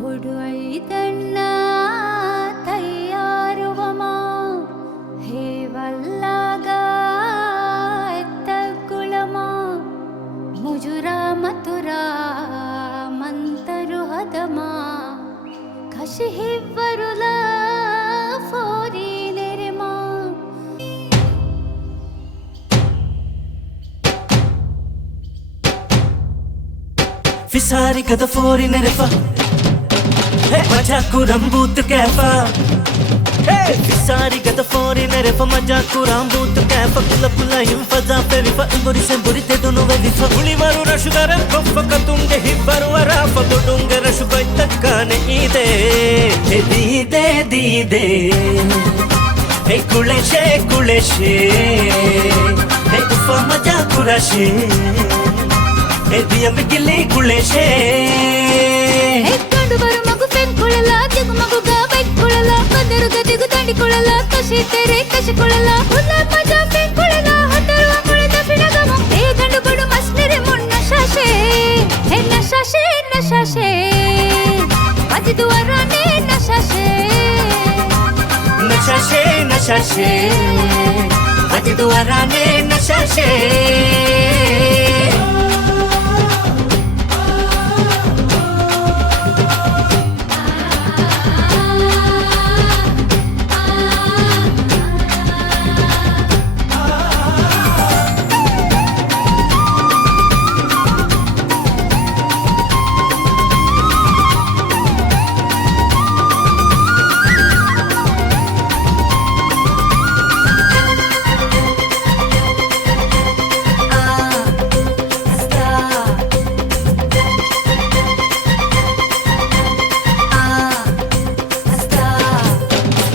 बोडु ऐदन्ना तैयारुवमा हे वल्लागा एत्तगुळमा मुजुरा मथुरा मंतरु हदमा कशि हिव्वरुला फोरी नेरिमा फिसारी कद फोरी नेरेफा मजाकू रंबूत कैफा फिसारी कद फोरी नेरेफा मजाकू रंबूत कैफा पुला पुला इंफजा फेरिफा इंबुरी से बुरी ते दोनों वे विफा पुली मारू रशुगार कोफा कतुंगे हिब्बारू वराफा बोडुंगे रशुगाई तक्काने ईदे दीदे दीदे हे कुलेशे कुलेशे हे उफा मजाकू रशे हे दिया में गिले कुलेशे कुळला दिगु मगुगा बैक कुळला बदरुगा दिगु दांडी कुळला कशी तेरे कशी कुळला हुला मजा पे कुळला हतरवा कुळदा फिडगम हे गंडु बडु मस्नेरे मुन्न शाशे हे नशाशे नशाशे वाजी दुवाराने नशाशे नशाशे नशाशे वाजी दुवाराने नशाशे